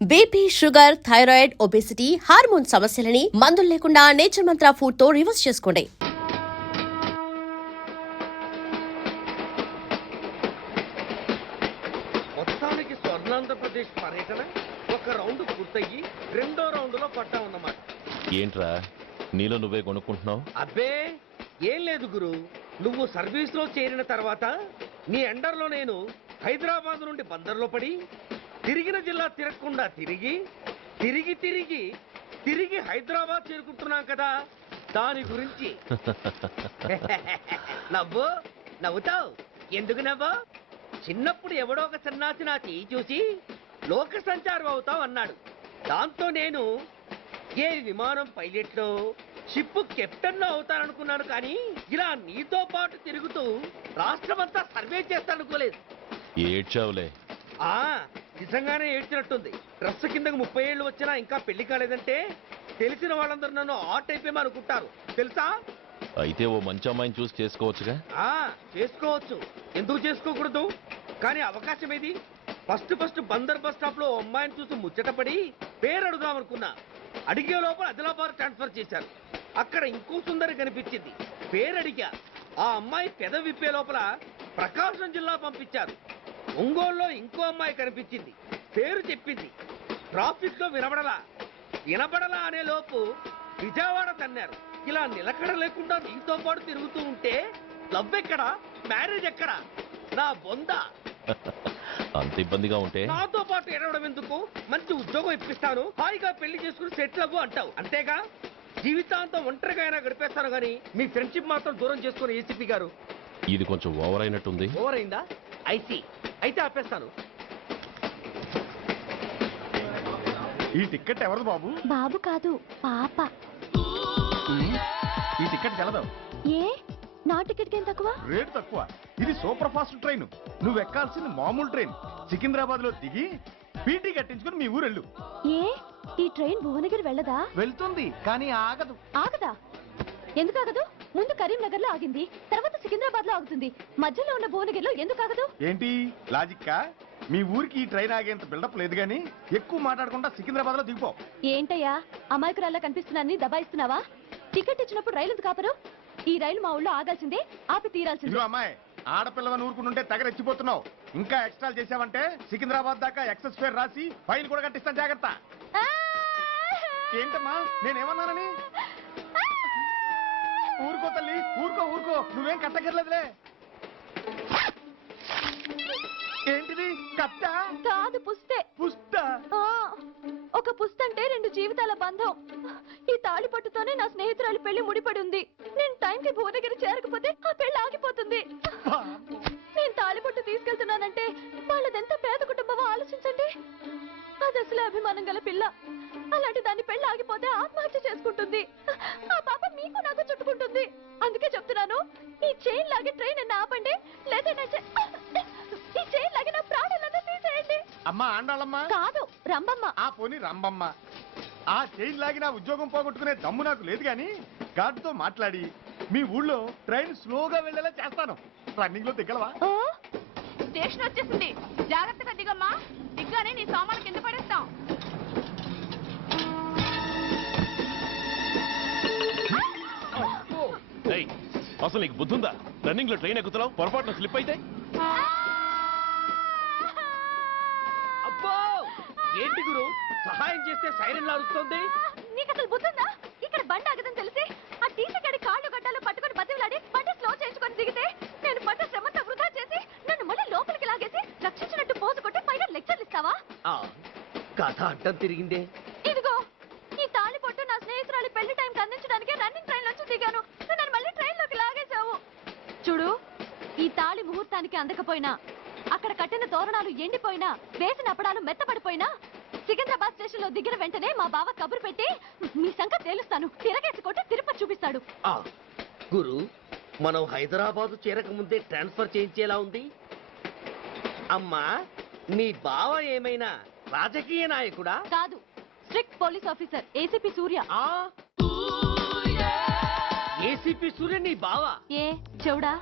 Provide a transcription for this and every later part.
BP, sugar, thyroid, obesity, hormone సమస్యలని మందులు లేకుండా నేచర్ మంత్ర ఫుడ్ తో రివర్స్ చేసుకోండి. మొత్తానికి స్వర్ణాంధ్రప్రదేశ్ పర్యటన ఒక రౌండ్ పూర్తయ్యి రెండో రౌండ్ లో పడ్డా ఉన్నమాట. ఏంట్రా నీలో నువ్వే కొనుక్కుంటున్నావు? అబ్బే ఏం లేదు గురు, నువ్వు సర్వీస్ లో చేరిన తర్వాత నీ అండర్లో నేను హైదరాబాద్ నుండి బందర్లో పడి తిరిగిన జిల్లా తిరగకుండా తిరిగి తిరిగి తిరిగి తిరిగి హైదరాబాద్ చేరుకుంటున్నాం కదా, దాని గురించి. నవ్వు నవ్వుతావు ఎందుకు నవ్వు? చిన్నప్పుడు ఎవడో ఒక సన్నాసి నా చెయ్యి చూసి లోక సంచారం అవుతావు అన్నాడు. దాంతో నేను ఏ విమానం పైలట్లో షిప్ కెప్టెన్ అవుతాననుకున్నాను, కానీ ఇలా నీతో పాటు తిరుగుతూ రాష్ట్రమంతా సర్వే చేస్తాననుకోలేదు. ఏడ్చావులే. నిజంగానే ఏడ్చినట్టుంది. డ్రెస్ కిందకు 30 ఏళ్ళు వచ్చినా ఇంకా పెళ్లి కాలేదంటే తెలిసిన వాళ్ళందరూ నన్ను ఆట్ అయిపోయి అనుకుంటారు తెలుసా. అయితే ఓ మంచి అమ్మాయిని చూసి చేసుకోవచ్చుగా. చేసుకోవచ్చు, ఎందుకు చేసుకోకూడదు? కానీ అవకాశం ఏది? ఫస్ట్ బందర్ బస్ స్టాప్ లో అమ్మాయిని చూసి ముచ్చటపడి పేరు అడుగుదాం అనుకున్నా. అడిగే లోపల ఆదిలాబాద్ ట్రాన్స్ఫర్ చేశారు. అక్కడ ఇంకో సుందరి కనిపించింది, పేరు అడిగా. ఆ అమ్మాయి పెద విప్పే లోపల ప్రకాశం జిల్లా పంపించారు. ఒంగోలులో ఇంకో అమ్మాయి కనిపించింది, పేరు చెప్పింది. ట్రాఫిక్ లో వినబడలా అనే లోపు విజయవాడ తన్నారు. ఇలా నిలకడ లేకుండా నీతో పాటు తిరుగుతూ ఉంటే లవ్ ఎక్కడా, మ్యారేజ్ ఎక్కడా? నా బొంద. అంత ఇబ్బందిగా ఉంటే నాతో పాటు ఎడవడం ఎందుకు? మంచి ఉద్యోగం ఇప్పిస్తాను, హాయిగా పెళ్లి చేసుకుని సెటిల్ అవ్వు అంటావు అంతేగా. జీవితాంతం ఒంటరిగా అయినా గడిపేస్తాను, కానీ మీ ఫ్రెండ్షిప్ మాత్రం దూరం చేసుకుని ఏసీపీ గారు. ఇది కొంచెం ఓవర్ అయినట్టుంది. ఓవర్ అయిందా? ఐసీ అయితే ఆపేస్తాను. ఈ టికెట్ ఎవరు బాబు? బాబు కాదు, పాప. ఈ టికెట్ తెలదు. ఏ నా టికెట్ ఏం తక్కువ? రేటు తక్కువ. ఇది సూపర్ ఫాస్ట్ ట్రైన్. నువ్వు ఎక్కాల్సింది మామూలు ట్రైన్. సికింద్రాబాద్ లో దిగి పీటీ కట్టించుకుని మీ ఊరెళ్ళు. ఏ ఈ ట్రైన్ భువనగిరి వెళ్ళదా? వెళ్తుంది కానీ ఆగదు. ఆగదా? ఎందుకు ఆగదు? ముందు కరీంనగర్ లో ఆగింది, తర్వాత సికింద్రాబాద్ లో ఆగుతుంది. మధ్యలో ఉన్న భువనగిరిలో ఎందుకు ఆగదు? ఏంటి లాజిక్కా? మీ ఊరికి ఈ ట్రైన్ ఆగేంత బిల్డప్ లేదు గానీ ఎక్కువ మాట్లాడకుండా సికింద్రాబాద్ లో దిగిపో. ఏంటయ్యా అమాయకురాల్లా కనిపిస్తున్నాన్ని దబాయిస్తున్నావా? టికెట్ ఇచ్చినప్పుడు రైలు ఎందుకు ఆపరు? ఈ రైలు మా ఊళ్ళో ఆగాల్సిందే, ఆపి తీరాల్సిందే. అమ్మాయి, ఆడపిల్లవని ఊరుకుంటుంటే తగరెచ్చిపోతున్నావు. ఇంకా ఎక్స్ట్రాలు చేసావంటే సికింద్రాబాద్ దాకా ఎక్సెస్ ఫేర్ రాసి ఫైన్ కూడా కట్టిస్తాను, జాగ్రత్త. ఏంటమ్మా నేనేమన్నానని? ఊరుకో తల్లి, ఊరుకో, నువ్వేం కట్టగర్లేదులే. ఏంటిది? కట్ట కాదు, పుస్తే. పుస్తా? ఒక పుస్తంటే 2 జీవితాల బంధం. ఈ తాళి పట్టుతోనే నా స్నేహితురాలి పెళ్లి ముడిపడి ఉంది. నేను టైంకి భువనగిరి చేరకపోతే ఆ పెళ్లి ఆగిపోతుంది. నేను తాళి పట్టు తీసుకెళ్తున్నానంటే వాళ్ళదెంత పేద కుటుంబమో ఆలోచించండి. అది అసలు అభిమానం గల పిల్ల. అలాంటి దాని పెళ్లి ఆగిపోతే ఆత్మహత్య చేసుకుంటుంది. ఆ పాప మీకు నాకు చుట్టుకుంటుంది. అందుకే చెప్తున్నాను, ఈ చైన్ లాగి ట్రైన్ అన్న ఆపండి, లేదా ఈ చైన్ లాగి నా ప్రాణాలన్నా తీసేయండి. అమ్మా ఆండాళ్ళమ్మ కాదు, రంబమ్మ. ఆ పోని రంబమ్మ. ఆ చైన్ లాగి నా ఉద్యోగం పోగొట్టుకునే దమ్ము నాకు లేదు గాని గార్డుతో మాట్లాడి మీ ఊళ్ళో ట్రైన్ స్లోగా వెళ్ళేలా చేస్తాను. రన్నింగ్ లో దిగలవా? స్టేషన్ వచ్చేసింది, జాగ్రత్తగా దిగమ్మా. దిగ్గానే నీ సామాను కింద పడేస్తాం. అసలు నీకు బుద్ధుందా? రన్నింగ్ లో ట్రైన్ ఎక్కుతున్నావు, పొరపాటున స్లిప్ అయితే? అబ్బో ఏంటి గురు, సహాయం చేస్తే సైరన్ లారుస్తుంది. నీకు అసలు బుద్ధుందా? ఇక్కడ బండి ఆగదని తెలిసి ఆ టీసీ గడి కాళ్ళు గడ్డాలు పట్టుకొని బతిలాడి బండి స్లో చేసుకొని దిగితే నేను పడ్డ శ్రమంతా వృధా చేసి నన్ను మళ్ళీ లోపలికి లాగేసి రక్షించినట్టు పోజు కొట్టి పైన లెక్చర్లు ఇస్తావా? కథ అడ్డం తిరిగిందే. ఇదిగో ఈ తాళి పొట్టు నా స్నేహితురాలి పెళ్లి టైంకి అందించడానికి రన్నింగ్ ట్రైన్ నుంచి దిగాను. నన్ను మళ్ళీ ట్రైన్ లోకి లాగేశావు. చూడు, ఈ తాళి ముహూర్తానికి అందకపోయినా, అక్కడ కట్టిన తోరణాలు ఎండిపోయినా, వేసిన అప్పడాలు మెత్తపడిపోయినా, సికింద్రాబాద్ స్టేషన్ లో దిగిన వెంటనే మా బావ కబురు పెట్టి మీ సంగతి తేలుస్తాను, తిరగేసి కొట్టి తిరుపతి చూపిస్తాడు. గురు, మనం హైదరాబాద్ చేరక ముందే ట్రాన్స్ఫర్ చేయించేలా ఉంది. అమ్మా, నీ బావ ఏమైనా రాజకీయ నాయకుడా? కాదు, స్ట్రిక్ట్ పోలీస్ ఆఫీసర్, ఏసీపీ సూర్య. ఏసీపీ సూర్య నీ బావ? ఏ చెవుడా?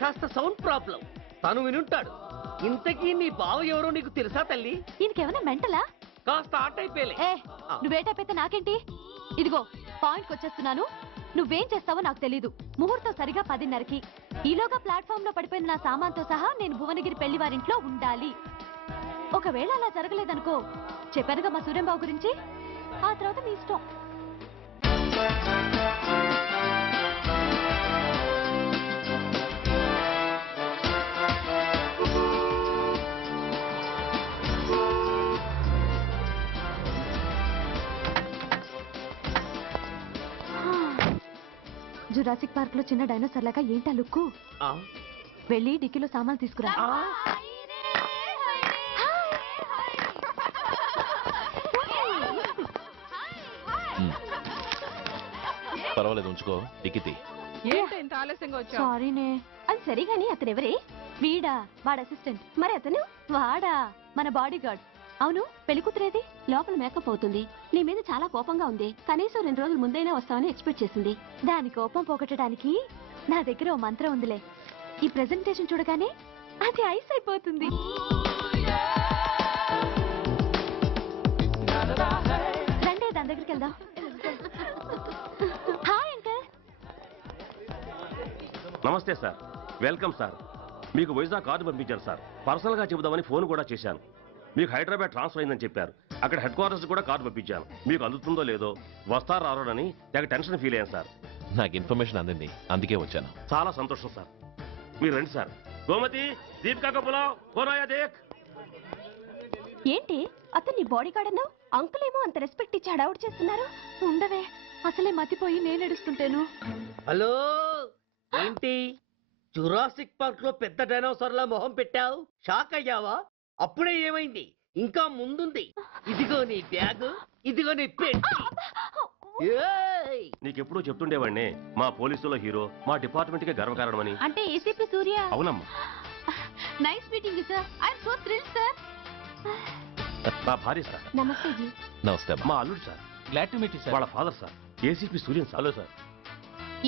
కాస్త సౌండ్ ప్రాబ్లం, తను వినుంటాడు. ఇంతకీ నీ బావ ఎవరో నీకు తెలుసా తల్లి? దీనికేమైనా మెంటలా? కాస్త ఆట అయిపోయలే. ఏ నువ్వేటైతే నాకేంటి? ఇదిగో పాయింట్కి వచ్చేస్తున్నాను. నువ్వేం చేస్తావో నాకు తెలీదు. ముహూర్తం సరిగా 10:30కి. ఈలోగా ప్లాట్ఫామ్ లో పడిపోయిన నా సామాన్తో సహా నేను భువనగిరి పెళ్లి వారింట్లో ఉండాలి. ఒకవేళ అలా జరగలేదనుకో, చెప్పానుగా మా సూర్యంబాబు గురించి, ఆ తర్వాత మీ ఇష్టం. జురాసిక్ పార్క్ లో చిన్న డైనోసార్ లాగా ఏంటా లుక్కు? వెళ్ళి డిక్కీలో సామాన్లు తీసుకురా. పర్వాలేదు, ఉంచుకో. దిక్కితి. ఏంటి ఇంత ఆలస్యంగా వచ్చావు? సారీనే. అది సరే గాని అతను ఎవరే? వీడా, వాడ అసిస్టెంట్. మరి అతను? వాడా, మన బాడీ గార్డ్. అవును, పెళ్లి కూతురేది? లోపల మేకప్ అవుతుంది. నీ మీద చాలా కోపంగా ఉంది. కనీసం 2 రోజుల ముందైనా వస్తావని ఎక్స్పెక్ట్ చేసింది. దాని కోపం పోగొట్టడానికి నా దగ్గర ఓ మంత్రం ఉందిలే. ఈ ప్రెజెంటేషన్ చూడగానే అది ఐస్ అయిపోతుంది. రండి దాని దగ్గరికి వెళ్దాం. Hi uncle. నమస్తే సార్, వెల్కమ్ సార్. మీకు వైజాగ్ కార్డు పంపించారు సార్. పర్సనల్ గా చెబుదామని ఫోన్ కూడా చేశాను. మీకు హైదరాబాద్ ట్రాన్స్ఫర్ అయిందని చెప్పారు. అక్కడ హెడ్ క్వార్టర్స్ కూడా కార్డు పంపించాను. మీకు అందుతుందో లేదో, వస్తారో రారోడని తెగ టెన్షన్ ఫీల్ అయ్యాను సార్. నాకు ఇన్ఫర్మేషన్ అందింది, అందుకే వచ్చాను. చాలా సంతోషం సార్. మీరు రండి సార్. గోమతి, దీపికా కపులావ్, కోనాయా దేక్. ఏంటి అతను నీ బాడీ గార్డ్ అన్నావు? అంకుల్ ఏమో అంత రెస్పెక్ట్ ఇచ్చి హడావుడ్ చేస్తున్నారు. ఉండవే, అసలే మతిపోయి నేను ఎడుస్తుంటాను. హలో, ఏంటి జురాసిక్ పార్క్ లో పెద్ద డైనోసార్ లా మొహం పెట్టావు? షాక్ అయ్యావా? అప్పుడే ఏమైంది? ఇంకా ముందుంది. ఇదిగో నీ బ్యాగ్, ఇదిగో నీ పెట్టి. నీకెప్పుడూ చెప్తుండేవాడిని, మా పోలీసులో హీరో, మా డిపార్ట్మెంట్ కి గర్వకారణమని. అంటే ఏసీపీ సూర్య. అవునమ్మా. Nice meeting sir. I'm so thrilled sir. నా భార్య సార్. నమస్తే జీ. నమస్తే అమ్మా. మా అల్లుడు sir. Glad to meet you వాళ్ళ father sir, ACP Suryan sir. Hello sir.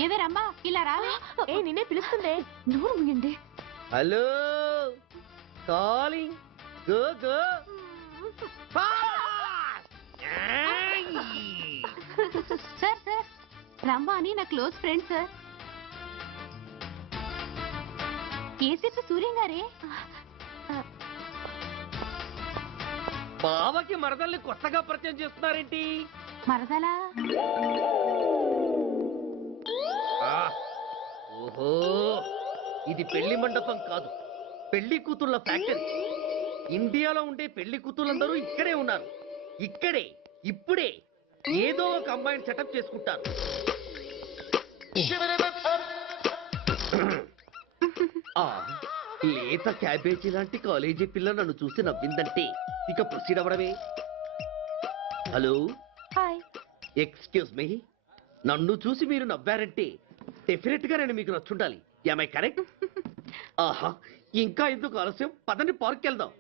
ఏవేరమ్మా ఇలా రాలే? ఏ నిన్నే పిలుస్తుందే. నోరు ముయండి. Hello, calling. Go go. Sir sir, రమ్మ అని నా close friend sir. ACP Suryam గారే. బావకి మరదల్ని కొత్తగా పరిచయం చేస్తున్నారేంటి? మరదలా? ఓహో, ఇది పెళ్లి మండపం కాదు, పెళ్లి కూతుళ్ళ ఫ్యాక్టరీ. ఇండియాలో ఉండే పెళ్లి కూతుళ్ళందరూ ఇక్కడే ఉన్నారు. ఇక్కడే ఇప్పుడే ఏదో ఒక అమ్మాయిని సెటప్ చేసుకుంటారు. ఆ, లేత క్యాబేజీ లాంటి కాలేజీ పిల్ల నన్ను చూసి నవ్విందంటే ఇక ప్రొసీడ్ అవ్వడమే. Hello, hi. Excuse me. నన్ను చూసి మీరు నవ్వారంటే డెఫినెట్ గా నేను మీకు నచ్చుండాలి. Am I correct? ఆహా, ఇంకా ఎందుకు ఆలస్యం? పదండి, పార్క్ వెళ్దాం.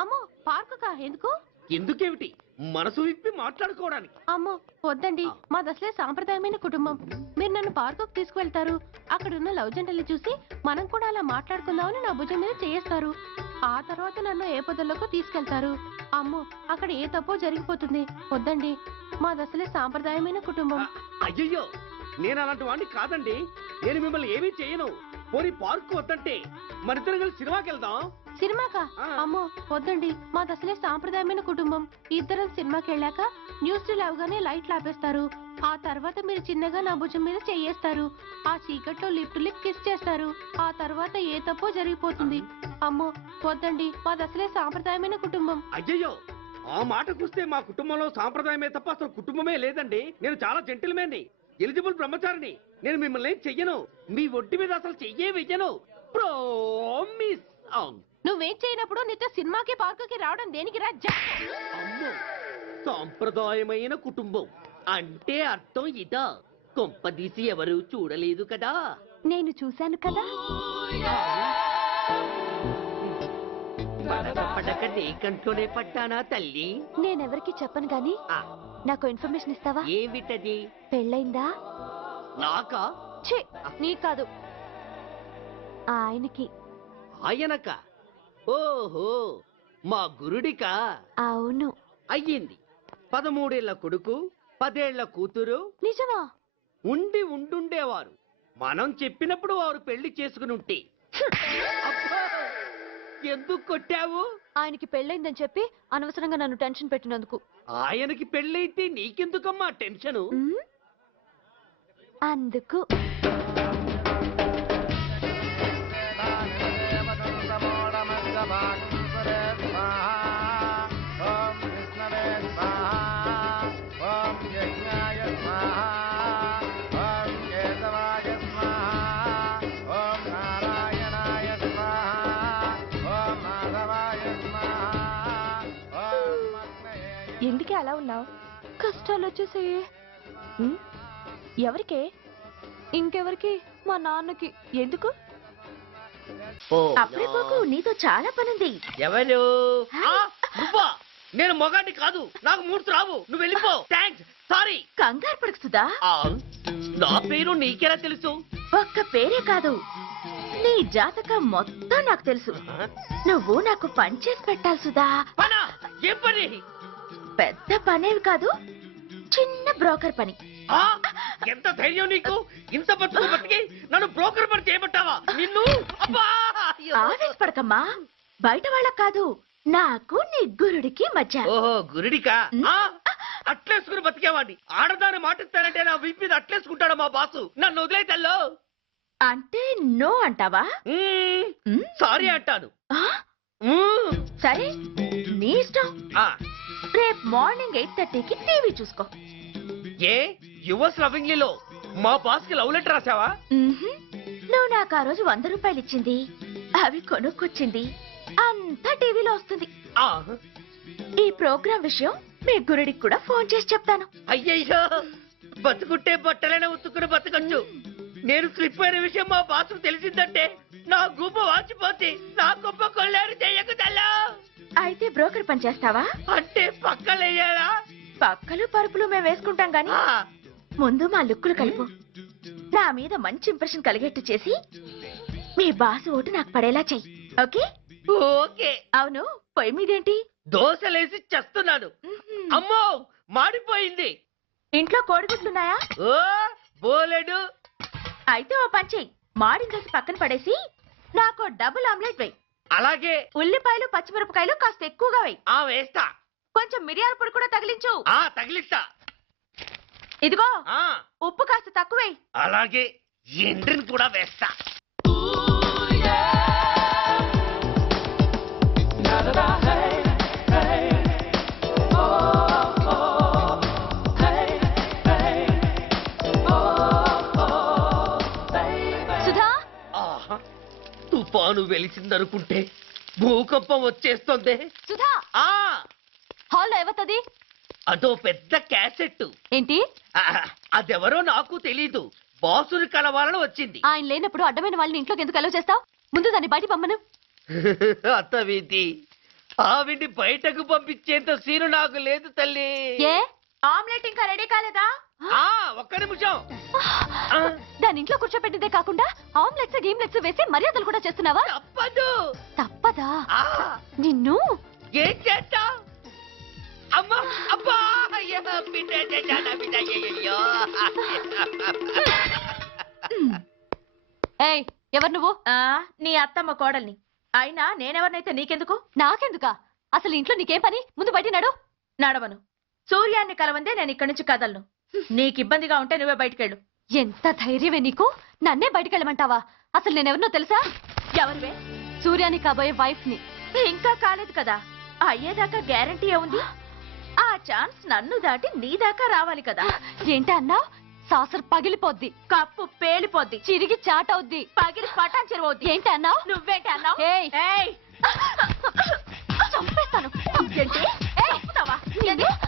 అమ్మో, పార్కు కా? ఎందుకు? ఎందుకేమిటి, మనసు విప్పి మాట్లాడుకోవడానికి. అమ్మో వద్దండి, మాది అసలే సాంప్రదాయమైన కుటుంబం. మీరు నన్ను పార్కుకు తీసుకువెళ్తారు, అక్కడున్న లవ్ జంటల్ని చూసి మనం కూడా అలా మాట్లాడుకుందామని నా భుజం మీద చేస్తారు. ఆ తర్వాత నన్ను ఏ పొదల్లోకి తీసుకెళ్తారు. అమ్మో, అక్కడ ఏ తప్పో జరిగిపోతుంది. వద్దండి, మాది అసలే సాంప్రదాయమైన కుటుంబం. అయ్యయ్యో, నేను అలాంటి వాడిని కాదండి. నేను మిమ్మల్ని ఏమీ చేయను. పోనీ పార్క్ వద్దంటే మరిద్దరం కలిసి సినిమాకి వెళ్దాం. సినిమాకా? అమ్మో వద్దండి, మాది అసలే సాంప్రదాయమైన కుటుంబం. ఇద్దరం సినిమాకి వెళ్ళాక న్యూస్ అవగానే లైట్లు ఆపేస్తారు. ఆ తర్వాత మీరు చిన్నగా నా భుజం మీద చెయ్యేస్తారు. ఆ చీకట్లో లిప్ టు లిప్ కిస్ చేస్తారు. ఆ తర్వాత ఏ తప్పో జరిగిపోతుంది. అమ్మో వద్దండి, మాది అసలే సాంప్రదాయమైన కుటుంబం. అయ్యయ్యో, ఆ మాటకొస్తే మా కుటుంబంలో సాంప్రదాయమే తప్ప అసలు కుటుంబమే లేదండి. నేను చాలా జెంటిల్మెన్ని, ఎలిజిబుల్ బ్రహ్మచారిని. నేను మిమ్మల్ని ఏం చెయ్యను. మీ ఒడ్డు మీద అసలు చెయ్యే వెయ్యను. ప్రామిస్. నువ్వేం చేయనప్పుడు నీతో సినిమాకి పార్కుకి రావడం దేనికి రా? అమ్మో, సాంప్రదాయమైన కుటుంబం అంటే అర్థం ఇదా? కొంపదీసి ఎవరు చూడలేదు కదా? నేను చూశాను కదా. పడక నీ కంట్లోనే పడ్డానా తల్లి? నేనెవరికి చెప్పను గాని నాకు ఇన్ఫర్మేషన్ ఇస్తావా? ఏమిటది? పెళ్ళైందా? నాకా? ఛీ, నీ కాదు, ఆయనకి. ఆయనక? ఓహో, మా గురుడికా? అవును. అయ్యింది. 13 ఏళ్ల కొడుకు, 10 ఏళ్ల కూతురు నిజమా? ఉండుండేవారు. మనం చెప్పినప్పుడు వారు పెళ్లి చేసుకుని ఉంటే. అబ్బా! ఎందుకు కొట్టావు? ఆయనకి పెళ్ళైందని చెప్పి అనవసరంగా నన్ను టెన్షన్ పెట్టినందుకు. ఆయనకి పెళ్ళైతే నీకెందుకమ్మా టెన్షను? అందుకు. ఎందుకే అలా ఉన్నావు? కష్టాలు వచ్చేసాయి. ఎవరికే? ఇంకెవరికి? మా నాన్నకి. ఎందుకు? అప్పుడే పోకు, నీతో చాలా పనుంది. ఎవరు? నువ్వా? నేను మొగాన్ని కాదు, నాకు మూడ్స్ రావు. నువ్వు వెళ్ళిపో. Thanks, sorry. కంగారు పడుకుతుందా? నా పేరు నీకెలా తెలుసు? ఒక్క పేరే కాదు, నీ జాతకం మొత్తం నాకు తెలుసు. నువ్వు నాకు పని చేసి పెట్టాలి సుధా. పనా? ఏం పని? పెద్ద పనేవి కాదు, చిన్న బ్రోకర్ పని. ఎంత ధైర్యం నీకు? ఇంత బతికి నన్ను బ్రోకర్ పని చేయబట్టావా? నిన్ను ఆవేశపడకమ్మా, బయట వాళ్ళకు కాదు, నాకు నీ గురుడికి మధ్య. ఓహో, గురుడికా? అట్లేసుకుని బతికేవాడిని. ఆడదాన్ని మాటిస్తానంటే నా వీపు మీద అట్లేసుకుంటాడు మా బాసు. నన్ను వదిలేతల్లో. అంటే నో అంటావా? సారీ అంటాను. సరే, నీ ఇష్టం. రేపు మార్నింగ్ 8:30కి టీవీ చూసుకో. ఏ యువర్స్ లవింగ్లీలో మా బాస్ కి లవ్ లెటర్ రాసావా? నువ్వు నాకు ఆ రోజు 100 రూపాయలు ఇచ్చింది, అవి కొనుక్కొచ్చింది అంతా టీవీలో వస్తుంది. ఈ ప్రోగ్రాం విషయం మీ గురుడికి కూడా ఫోన్ చేసి చెప్తాను. అయ్యయ్యో, బతుకుంటే బట్టలైనా ఉత్తుకుని బతకచ్చు. నేను స్లిప్ అయిన విషయం మా బాసు తెలిసిందంటే నా గూప వాచిపోతే నా గొప్ప కొల్లారు చెయ్యకు తల్లా. అయితే బ్రోకర్ పని చేస్తావా? అంటే పక్కలేయాలా? పక్కలు పరుపులు మేము వేసుకుంటాం గాని ముందు మా లుక్కులు కలుపు. నా మీద మంచి ఇంప్రెషన్ కలిగేట్టు చేసి మీ బాసు ఓటు నాకు పడేలా చెయ్యి. ఓకే? ఓకే. అవును, పొయ్యి మీదేంటి? దోశలేసి చేస్తున్నాను. అమ్మో, మాడిపోయింది. ఇంట్లో కోడిగుడ్లున్నాయా? ఓ బోలెడు. అయితే ఓ పని చెయ్యి, మాడిన దోశ పక్కన పడేసి నాకు డబుల్ ఆమ్లెట్ వేయి. అలాగే. ఉల్లిపాయలు పచ్చిమిరపకాయలు కాస్త ఎక్కువగా వేయి. వేస్తా. కొంచెం మిరియాల పొడి కూడా తగిలించు. తగిలిస్తా. ఇదిగో, ఉప్పు కాస్త తక్కువే. అలాగే, ఎండ్రిని కూడా వేస్తా. సుధా, తుఫాను వెలిసిందనుకుంటే భూకంపం వచ్చేస్తుంది. సుధా, హాల్లో ఎవతది? అదో పెద్ద క్యాసెట్. ఏంటి? అదెవరో నాకు తెలీదు. బాసుని కలవాలని వచ్చింది. ఆయన లేనప్పుడు అడ్డమైన వాళ్ళని ఇంట్లోకి ఎందుకు అలౌ చేస్తావు? ముందు దాన్ని బయట పంపను. అత్తవీతి, ఆవిడ్ని బయటకు పంపించేంత సీను నాకు లేదు తల్లి. ఏ ఆమ్లెట్ ఇంకా రెడీ కాలేదా? ఒక్క నిమిషం. దాని ఇంట్లో కూర్చోపెట్టిందే కాకుండా ఆమ్లెట్స్ గేమ్లెట్స్ వేసి మర్యాదలు కూడా చేస్తున్నావా? తప్పదు. తప్పదా? నిన్ను ఏం చేస్తా? అమ్మా, అబ్బా, అయ్యో, బిడ్డ చేశానా, బిడ్డ, అయ్యయ్యో. ఏయ్, ఎవరు నువ్వు? నీ అత్తమ్మ కోడల్ని. అయినా నేనెవరినైతే నీకెందుకు? నాకెందుకా? అసలు ఇంట్లో నీకేం పని? ముందు బయట నడు. నడవను. సూర్యాన్ని కలవందే నేను ఇక్కడి నుంచి కదలను. నీకు ఇబ్బందిగా ఉంటే నువ్వే బయటకెళ్ళు. ఎంత ధైర్యమే నీకు? నన్నే బయటకెళ్ళమంటావా? అసలు నేనెవరినో తెలుసా? ఎవరివే? సూర్యానికి కాబోయే వైఫ్ ని. ఇంకా కాలేదు కదా, అయ్యేదాకా గ్యారంటీ ఏముంది? ఆ ఛాన్స్ నన్ను దాటి నీ దాకా రావాలి కదా. ఏంటి అన్నావ్? సాసర్ పగిలిపోద్ది, కప్పు పేలిపోద్ది, చిరిగి చాటవుద్ది, పగిలి పటాన్ చెరువవుద్ది. ఏంటి అన్నావ్? నువ్వేంటి అన్నావు? చంపేస్తాను. ఏంటి? చంపుతావా?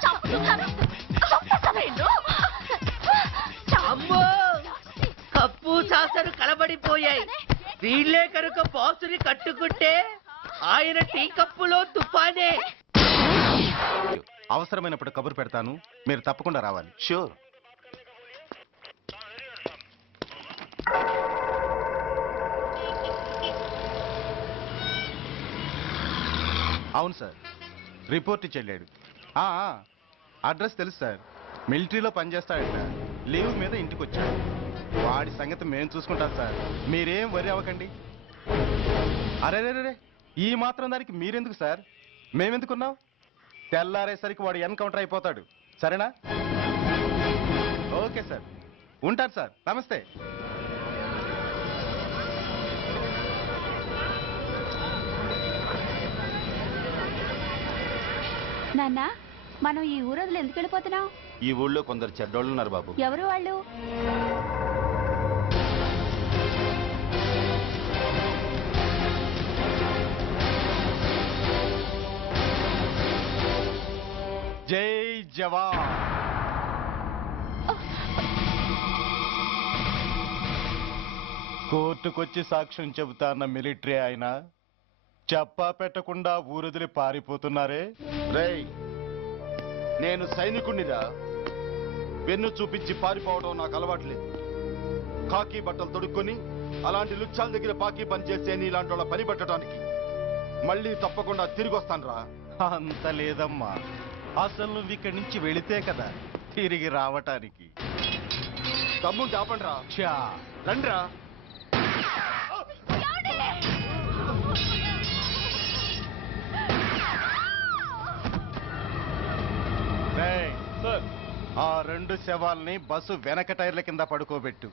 చంపుతాను. చంపేస్తావా నిన్ను? అమ్మో, కప్పు సాసరు కలబడిపోయాయి. వీళ్ళే కనుక బాసుని కట్టుకుంటే ఆయన టీ కప్పులో తుఫానే. అవసరమైనప్పుడు కబురు పెడతాను, మీరు తప్పకుండా రావాలి. షూర్. అవును సార్, రిపోర్ట్ ఇచ్చి వెళ్ళాడు. అడ్రస్ తెలుసు సార్. మిలిటరీలో పనిచేస్తాడట. లీవ్ మీద ఇంటికి వచ్చాడు. వాడి సంగతి మేము చూసుకుంటాం సార్, మీరేం వరి అవ్వకండి. అరే, ఈ మాత్రం దానికి మీరెందుకు సార్, మేమెందుకున్నాం? తెల్లారేసరికి వాడు ఎన్కౌంటర్ అయిపోతాడు. సరేనా? ఓకే సార్, ఉంటాను సార్. నమస్తే. నాన్న, మనం ఈ ఊరొదిలి ఎందుకు వెళ్ళిపోతున్నాం? ఈ ఊళ్ళో కొందరు చెడ్డోళ్ళు ఉన్నారు బాబు. ఎవరు వాళ్ళు? జై జవాన్. కోర్టుకొచ్చి సాక్ష్యం చెబుతాన్న మిలిటరీ ఆయన చెప్పా పెట్టకుండా ఊరొదిలి పారిపోతున్నారే. రేయ్, నేను సైనికుణ్ణిరా. వెన్ను చూపించి పారిపోవడం నాకు అలవాట్లేదు. కాకి బట్టలు తొడుక్కొని అలాంటి లుచ్చాల దగ్గర పాకి పని చేసే ఇలాంటి వాళ్ళ పని పట్టడానికి మళ్ళీ తప్పకుండా తిరిగి వస్తానురా. అంత లేదమ్మా, అసలు నువ్వు ఇక్కడి నుంచి వెళితే కదా తిరిగి రావటానికి. తమ్ముంటే ఆపండిరా. చా రండిరా. రేయ్, ఆ 2 శవాల్ని బస్సు వెనక టైర్ల కింద పడుకోబెట్టు.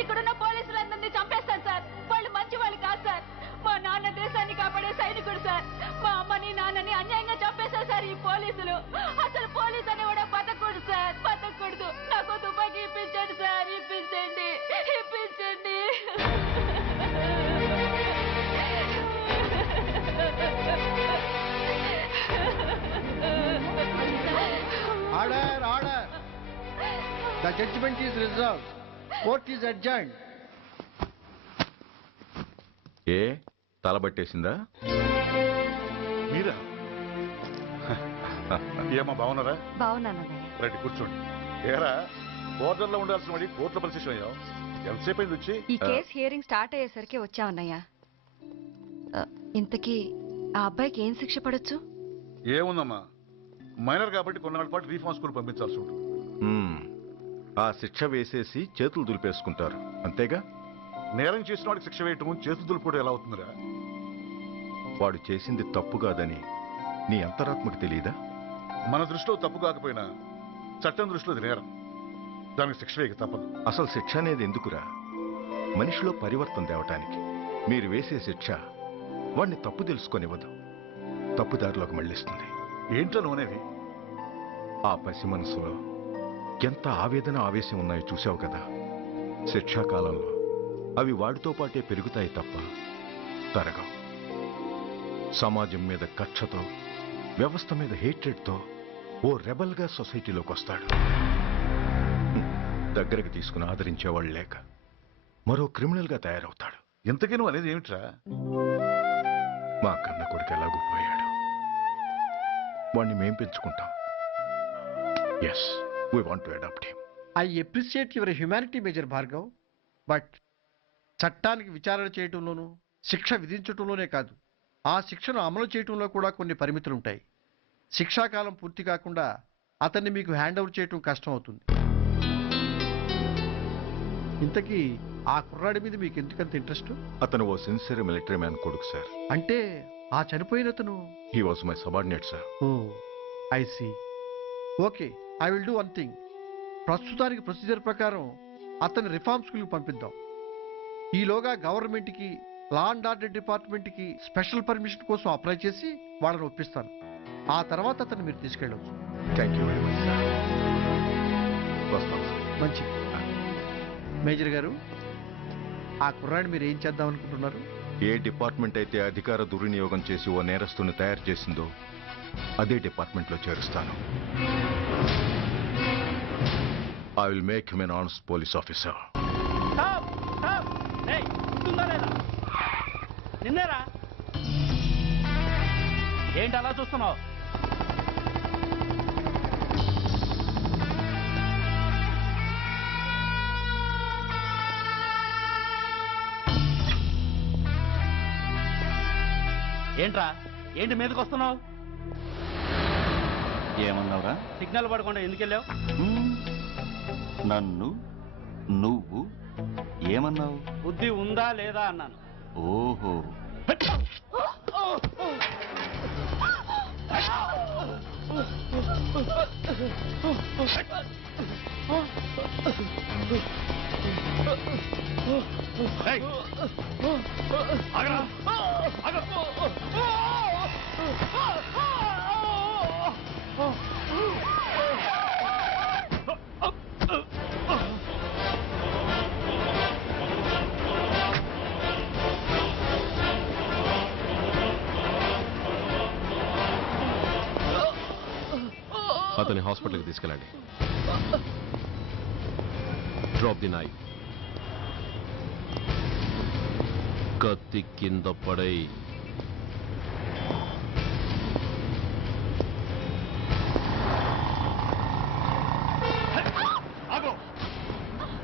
ఇక్కడున్న పోలీసులందరినీ చంపేస్తారు సార్. వాళ్ళు మంచి వాళ్ళు కాదు సార్. మా నాన్న దేశాన్ని కాపాడే సైనికుడు సార్. మా అమ్మని నాన్నని అన్యాయంగా చంపేశారు సార్ ఈ పోలీసులు. అసలు పోలీసు అని కూడా బతకూడదు సార్, బతకూడదు. నాకు తుపాకీ ఇప్పించండి సార్, ఇప్పించండి, ఇప్పించండి. Order, order. The judgment is reserved. Court is adjourned. ఏ తలబట్టేసిందా? మీరా? ఏమా బాగున్నారా? బాగున్నానన్నయ్య. రండి కూర్చోండి. ఏరా, బోర్డర్లో ఉండాల్సిన వాడి కోర్టులో పరిశీలన అయ్యావు. ఎంతసేపు అయింది వచ్చి? ఈ కేసు హియరింగ్ స్టార్ట్ అయ్యేసరికి వచ్చామన్నయ్య. ఇంతకీ ఆ అబ్బాయికి ఏం శిక్ష పడొచ్చు? ఏముందమ్మా, మైనర్ కాబట్టి కొన్నాళ్ళ పాటు రీఫార్మ్ స్కూల్ పంపించాల్సి ఉంటుంది. ఆ శిక్ష వేసేసి చేతులు దులిపేసుకుంటారు, అంతేగా? నేరం చేసిన వాడికి శిక్ష వేయటం చేతులు దులుపుకోవడం ఎలా అవుతుందిరా? వాడు చేసింది తప్పు కాదని నీ అంతరాత్మకు తెలియదా? మన దృష్టిలో తప్పు కాకపోయినా చట్టం దృష్టిలో నేరం. దానికి శిక్ష వేయక తప్పదు. అసలు శిక్ష అనేది ఎందుకురా? మనిషిలో పరివర్తన తేవటానికి. మీరు వేసే శిక్ష వాడిని తప్పు తెలుసుకొనివ్వదు, తప్పుదారిలోకి మళ్ళిస్తుంది. ఏంటో నువ్వనేది? ఆ పసి మనసులో ఎంత ఆవేదన ఆవేశం ఉన్నాయో చూసావు కదా. శిక్షాకాలంలో అవి వాడితో పాటే పెరుగుతాయి తప్ప తరగవు. సమాజం మీద కక్షతో, వ్యవస్థ మీద హేట్రెడ్తో ఓ రెబల్గా సొసైటీలోకి వస్తాడు. దగ్గరకు తీసుకుని ఆదరించేవాళ్ళు లేక మరో క్రిమినల్గా తయారవుతాడు. ఇంతకీ నువ్వు అనేది ఏమిట్రా? మా కన్న కొడుకు ఎలాగూ పోయాడు, వాణ్ణి మేం పెంచుకుంటాం. Yes, we want to adopt him. I appreciate your humanity, Major Bhargav. But చట్టానికి విచారణ చేయటంలోనూ శిక్ష విధించటంలోనే కాదు, ఆ శిక్షను అమలు చేయటంలో కూడా కొన్ని పరిమితులు ఉంటాయి. శిక్షాకాలం పూర్తి కాకుండా అతన్ని మీకు హ్యాండ్ ఓవర్ చేయటం కష్టం అవుతుంది. ఇంతకీ ఆ కుర్రాడి మీద మీకు ఎందుకంత ఇంట్రెస్ట్? అతను ఓ సిన్సియర్ మిలిటరీ మ్యాన్ కొడుకు సార్. అంటే ఆ చనిపోయిన అతను? He was my subordinate sir. Oh, I see. Okay, I will do one thing. ప్రస్తుతానికి ప్రొసీజర్ ప్రకారం అతన్ని రిఫార్మ్ స్కూల్కి పంపిద్దాం. ఈలోగా గవర్నమెంట్కి, లా అండ్ ఆర్డర్ డిపార్ట్మెంట్కి స్పెషల్ పర్మిషన్ కోసం అప్లై చేసి వాళ్ళని ఒప్పిస్తాను. ఆ తర్వాత అతన్ని మీరు తీసుకెళ్ళవచ్చు. Thank you very much sir. వస్తాం. మంచిది. మేజర్ గారు, ఆ కుర్రాడిని మీరు ఏం చేద్దాం అనుకుంటున్నారు? ఏ డిపార్ట్మెంట్ అయితే అధికార దుర్వినియోగం చేసి ఓ నేరస్తుని తయారు చేసిందో అదే డిపార్ట్మెంట్లో చేరుస్తాను. I will make him an honest police officer. నిన్నేరా ఏంటి అలా చూస్తున్నావు? ఏంట్రా, ఏంటి మీదకి వస్తున్నావు? ఏమన్నావురా? సిగ్నల్ పడకుండా ఎందుకు వెళ్ళావు? నన్ను నువ్వు ఏమన్నావు? బుద్ధి ఉందా లేదా అన్నాను. ఓహో, అతని హాస్పిటల్కి తీసుకెళ్ళండి. Drop the knife. కత్తి కింద పడై.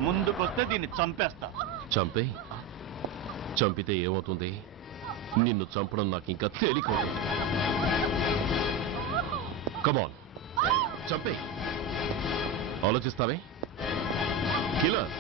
ముందుకొస్తే దీన్ని చంపేస్తా. చంపే. చంపితే ఏమవుతుంది? నిన్ను చంపడం నాకు ఇంకా తేలిక. కమాన్, చంపే. ఆలోచిస్తావే కిల్లర్?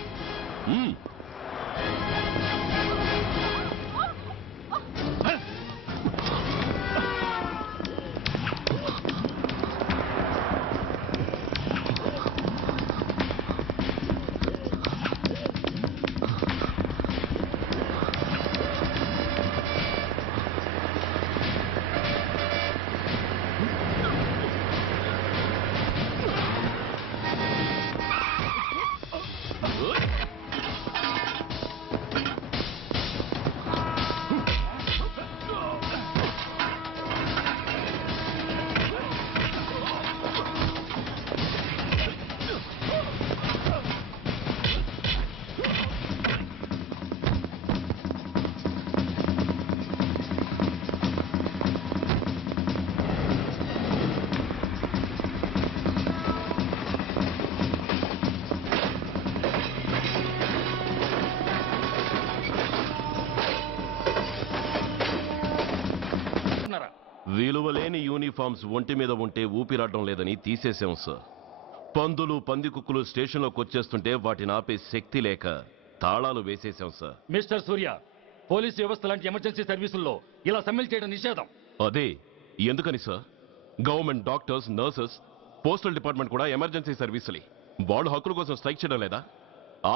విలువలేని యూనిఫామ్స్ ఒంటి మీద ఉంటే ఊపిరాడడం లేదని తీసేశాం సార్. పందులు పందికుక్కులు స్టేషన్లోకి వచ్చేస్తుంటే వాటిని ఆపే శక్తి లేక తాళాలు వేసేశాం సార్. మిస్టర్ సూర్య, పోలీస్ వ్యవస్థ లాంటి ఎమర్జెన్సీ సర్వీసుల్లో ఇలా సమ్మెలు చేయడం నిషేధం. అదే ఎందుకని sir? Government doctors, nurses, postal department కూడా ఎమర్జెన్సీ సర్వీసులే. వాళ్ళు హక్కుల కోసం స్ట్రైక్ చేయడం లేదా?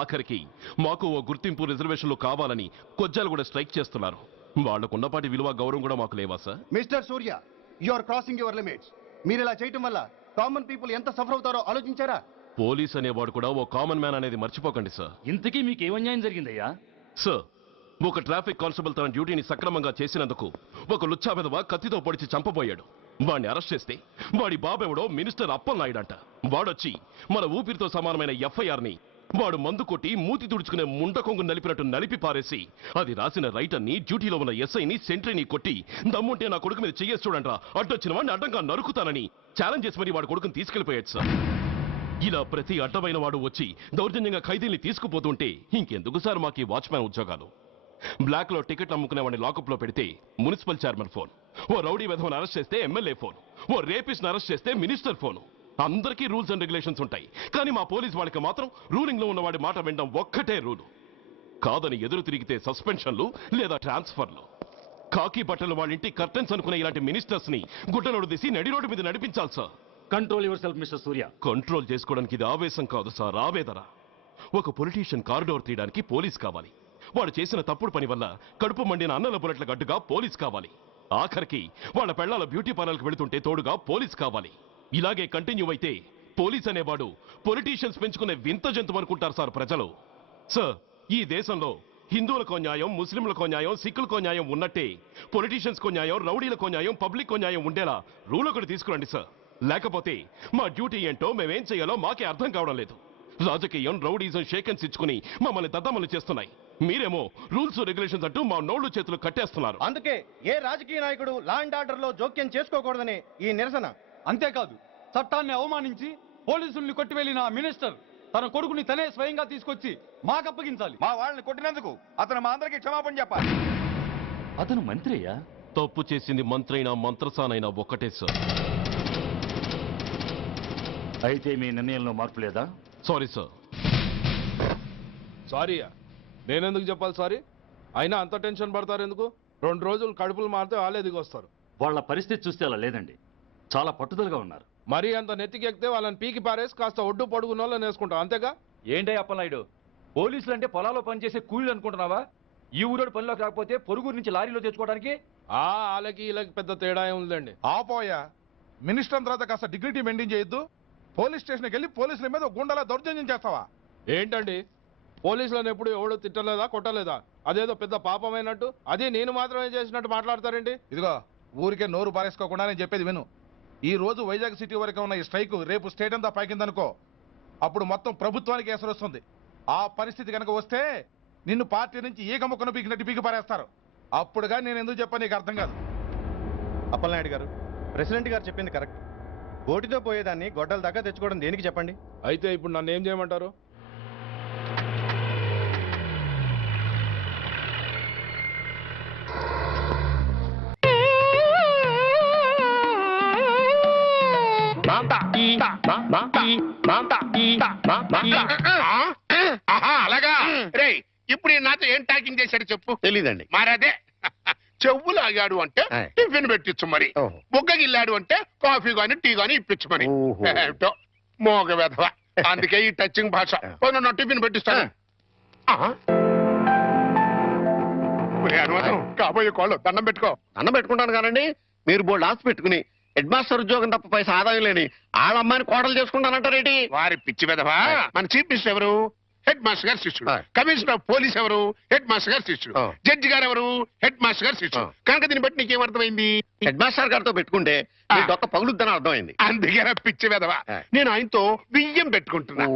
ఆఖరికి మాకు ఓ గుర్తింపు రిజర్వేషన్లు కావాలని కొజ్జాలు కూడా స్ట్రైక్ చేస్తున్నారు. వాళ్లకున్నపాటి విలువ గౌరవం కూడా మాకు లేవా sir? Mister Surya, you are crossing your limits. మీరు ఇలా చేయటం వల్ల కామన్ పీపుల్ ఎంత సఫర్ అవుతారో ఆలోచించారా? పోలీస్ అనేవాడు కూడా ఓ కామన్ మ్యాన్ అనేది మర్చిపోకండి సార్. ఇంతకీ మీకు ఏమన్యాయం జరిగిందయ్యా? సార్, ఒక ట్రాఫిక్ కానిస్టేబుల్ తన డ్యూటీని సక్రమంగా చేసినందుకు ఒక లుచ్చా విధవ కత్తితో పొడిచి చంపబోయాడు. వాడిని అరెస్ట్ చేస్తే వాడి బాబెవడో మినిస్టర్ అప్పలనాయుడంట. వాడొచ్చి మన ఊపిరితో సమానమైన ఎఫ్ఐఆర్ని వాడు మందు కొట్టి మూతి తుడుచుకునే ముండకొంగు నలిపినట్టు నలిపి పారేసి అది రాసిన రైటర్ని, డ్యూటీలో ఉన్న ఎస్ఐని, సెంట్రీని కొట్టి దమ్ముంటే నా కొడుకు మీద చెయ్యేసి చూడంట్రా, అడ్డొచ్చిన వాడిని అడ్డంగా నరుకుతానని ఛాలెంజ్ చేసి మరి వాడు కొడుకుని తీసుకెళ్లిపోయాడు సార్. ఇలా ప్రతి అడ్డమైన వాడు వచ్చి దౌర్జన్యంగా ఖైదీల్ని తీసుకుపోతుంటే ఇంకెందుకు సార్ మాకు ఈ వాచ్మ్యాన్ ఉద్యోగాలు? బ్లాక్ లో టికెట్ అమ్ముకునే వాడిని లాకప్ లో పెడితే మున్సిపల్ చైర్మన్ ఫోన్, ఓ రౌడీ విధవను అరెస్ట్ చేస్తే ఎమ్మెల్యే ఫోన్, ఓ రేపిస్ట్ అరెస్ట్ చేస్తే మినిస్టర్ ఫోన్. అందరికీ రూల్స్ అండ్ రెగ్యులేషన్స్ ఉంటాయి, కానీ మా పోలీస్ వాళ్ళకి మాత్రం రూలింగ్ లో ఉన్నవాడి మాట వినడం ఒక్కటే రూలు. కాదని ఎదురు తిరిగితే సస్పెన్షన్లు లేదా ట్రాన్స్ఫర్లు. కాకి బట్టలు వాళ్ళ ఇంటి కర్టెన్స్ అనుకునే ఇలాంటి మినిస్టర్స్ ని గుడ్డనోడు తీసి నడి రోడ్డు మీద నడిపించాలి sir. Control your self mister Surya. Control చేసుకోవడానికి ఇది ఆవేశం కాదు సార్, ఆవేదన. ఒక పొలిటీషియన్ కారిడోర్ తీయడానికి పోలీస్ కావాలి. వాడు చేసిన తప్పుడు పని వల్ల కడుపు మండిన అన్నల బుల్లెట్ల గడ్డుగా పోలీస్ కావాలి. ఆఖరికి వాళ్ళ పెళ్లాల బ్యూటీ పార్లర్కి వెళుతుంటే తోడుగా పోలీస్ కావాలి. ఇలాగే కంటిన్యూ అయితే పోలీస్ అనేవాడు పొలిటీషియన్స్ పెంచుకునే వింత జంతువు అనుకుంటారు సార్ ప్రజలు. సార్, ఈ దేశంలో హిందువులకో న్యాయం, ముస్లింలకో న్యాయం, సిక్కులకో న్యాయం ఉన్నట్టే పొలిటీషియన్స్కో న్యాయం, రౌడీలకో న్యాయం, పబ్లిక్కో న్యాయం ఉండేలా రూల్ ఒకటి తీసుకురండి సార్. లేకపోతే మా డ్యూటీ ఏంటో మేమేం చేయాలో మాకే అర్థం కావడం లేదు. రాజకీయం, రౌడీజం షేకెన్స్ ఇచ్చుకుని మమ్మల్ని దద్దమలు చేస్తున్నాయి. మీరేమో రూల్స్ రెగ్యులేషన్స్ అంటూ మా నోళ్లు చేతులు కట్టేస్తున్నారు. అందుకే ఏ రాజకీయ నాయకుడు లా అండ్ ఆర్డర్ లో జోక్యం చేసుకోకూడదని ఈ నిరసన. అంతేకాదు, చట్టాన్ని అవమానించి పోలీసుల్ని కొట్టివెళ్లిన మినిస్టర్ తన కొడుకుని తనే స్వయంగా తీసుకొచ్చి మాకు అప్పగించాలి. మా వాళ్ళని కొట్టినందుకు అతను మా అందరికీ క్షమాపణ చెప్పాలి. అతను మంత్రి అయ్యా. తప్పు చేసింది మంత్రి అయినా మంత్రసానైనా ఒక్కటే సార్. అయితే మీ నిర్ణయంలో మార్పు లేదా? Sorry sir. సారీయా? నేనెందుకు చెప్పాలి సారీ? అయినా అంత టెన్షన్ పడతారు ఎందుకు? 2 రోజులు కడుపులు మారితే వాళ్ళే దిగొస్తారు. వాళ్ళ పరిస్థితి చూస్తే అలా లేదండి, చాలా పట్టుదలగా ఉన్నారు. మరీ అంత నెత్తికెక్కితే వాళ్ళని పీకి పారేసి కాస్త ఒడ్డు పొడుగున్న వాళ్ళని వేసుకుంటాం, అంతేగా? ఏంటే అప్పలనాయుడు, పోలీసులు అంటే పొలాల్లో పనిచేసే కూలీలు అనుకుంటున్నావా? ఈ ఊరోడు పనిలోకి రాకపోతే పొరుగురు నుంచి లారీలో తెచ్చుకోవడానికి వాళ్ళకి వీళ్ళకి పెద్ద తేడా ఉందండి. ఆపోయా, మినిస్టర్ తర్వాత కాస్త డిగ్నిటీ మెయింటైన్ చేయొద్దు. పోలీస్ స్టేషన్కి వెళ్ళి పోలీసుల మీద గుండెలా దౌర్జన్యం చేస్తావా? ఏంటండి, పోలీసులను ఎప్పుడు ఎవడు తిట్టలేదా, కొట్టలేదా? అదేదో పెద్ద పాపమైనట్టు అది నేను మాత్రమే చేసినట్టు మాట్లాడతారండి. ఇదిగో, ఊరికే నోరు పారేసుకోకుండా నేను చెప్పేది విను. ఈ రోజు వైజాగ్ సిటీ వరకు ఉన్న ఈ స్ట్రైక్ రేపు స్టేట్ అంతా పైకిందనుకో, అప్పుడు మొత్తం ప్రభుత్వానికి ఎసరు వస్తుంది. ఆ పరిస్థితి కనుక వస్తే నిన్ను పార్టీ నుంచి ఈగ ముక్కను పీకినట్టు పీకి పారేస్తారు. అప్పుడుగా నేను ఎందుకు చెప్పా నీకు అర్థం కాదు. అప్పలనాయుడు గారు, ప్రెసిడెంట్ గారు చెప్పింది కరెక్ట్. ఓటితో పోయేదాన్ని గొడ్డల దాకా తెచ్చుకోవడం దేనికి చెప్పండి? అయితే ఇప్పుడు నన్ను ఏం చేయమంటారు? అలాగా రే, ఇప్పుడు నాతో ఏం టాకింగ్ చేశాడు చెప్పు. తెలీదండి. మరదే చెవులు ఆగాడు అంటే టిఫిన్ పెట్టించు, మరి బుగ్గగిల్లాడు అంటే కాఫీ గాని టీ గాని ఇప్పించు, మరి ఏమిటో మోగ వెధవ. అందుకే ఈ టచింగ్ భాష. నా టిఫిన్ పెట్టిస్తాను. కాబోయే కోళ్ళు దండం పెట్టుకో. దండం పెట్టుకుంటాను కానండి, మీరు బోల్డ్ ఆస్తి పెట్టుకుని హెడ్ మాస్టర్ ఉద్యోగం తప్ప పైసా ఆదాయం లేని వాళ్ళ అమ్మాయిని కోడలు చేసుకుంటానంటారేంటి? వారి పిచ్చి వెధవా. మన చీఫ్ మినిస్టర్ ఎవరు? హెడ్ మాస్టర్ గారు శిష్యుడు. కమిషనర్ ఆఫ్ పోలీస్ ఎవరు? హెడ్ మాస్టర్ గారు శిష్యుడు. జడ్జి గారు ఎవరు? హెడ్ మాస్టర్ గారు శిష్యుడు. కనుక దీన్ని బట్టి నీకేమర్థమైంది? హెడ్ మాస్టర్ గారితో పెట్టుకుంటే ఒక్క పగులుద్దని అర్థమైంది. అందుకే పిచ్చి వెధవా, నేను ఆయనతో బియ్యం పెట్టుకుంటున్నా.